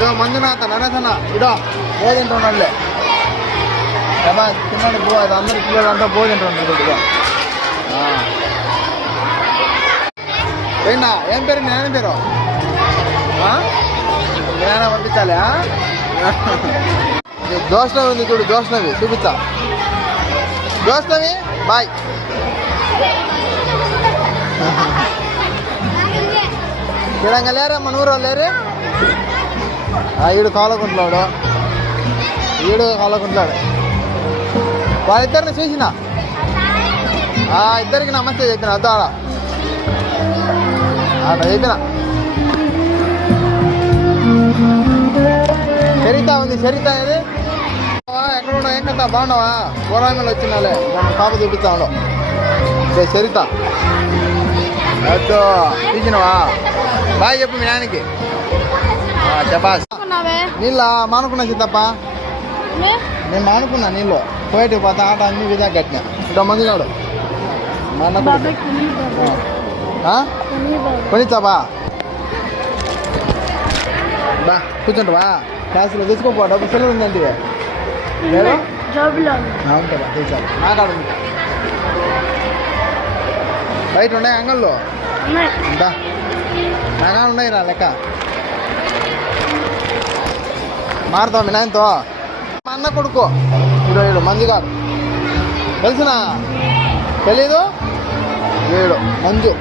ఇదో మంజునాథ నరేశన్న ఇదో భోజంటుండే తిన్నాడు బో అది అందరి పిల్లలంతా భోజంటుండ్రు ఇదిగో ఏంటా ఏం పేరు మీ నాయన పేరు మీ నాయన పంపించాలి జోష్నవి ఉంది చూడు జోష్నవి చూపిస్తా జోష్నవి బాయ్ ఇక్కడ లేరే మన ఊరు లేరే ఈడు కాలకుంటున్నాడు వాళ్ళిద్దరిని చూసిన ఇద్దరికి నమస్తే చెప్పిన అద్దా ఆడ చెప్పిన చరిత ఉంది చరిత ఏది ఎక్కడ ఉన్నావు ఏం కదా బాగున్నావా కూరామలు వచ్చినాలే పాప చూపిస్తాను చరిత అదో చూసినావా బాయ్ చెప్పు మీ నాయనకి చెప్పాస్ నీళ్ళ మానుకున్నా సీతప్ప నేను మానుకున్నా నీళ్ళు పోయేటికి పోతా ఆట అన్ని విధా కట్టినా ఇంకా మంది కాడు కొనిచ్చాబా బా కూర్చుంటావా క్లాసులో తెచ్చుకోపో డబ్బు సెలవు ఉందండి ఉంటుందా తెచ్చాను నా కాడ ఉంది బయట ఉన్నాయి అంగల్లో ఇంకా నా కాడ ఉన్నాయి రా లెక్క మారుతావు మీ నాయనతో మా అన్న కొడుకో 27 మంది కాదు తెలిసినా తెలీదు 7 మంజు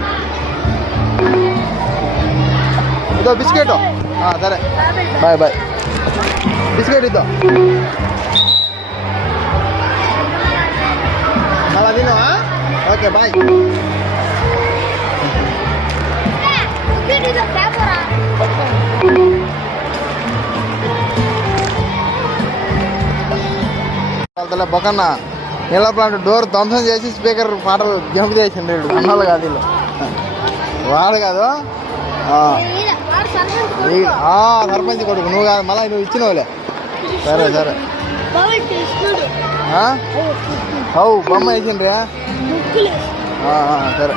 ఇదో బిస్కెట్ సరే బాయ్ బాయ్ బిస్కెట్ ఇద్దాం అలా తినవా ఓకే బాయ్ బొకన్న నీళ్ళ ప్లాంట్ డోర్ ధ్వంసం చేసి స్పీకర్ పాటలు జంప్ చేసిండు అన్నాళ్ళు కాదు వీళ్ళు వాడు కాదు సర్పంచ్ కొడుకు నువ్వు కాదు మళ్ళీ నువ్వు ఇచ్చినవులే సరే సరే బొమ్మ వేసిండ్రా సరే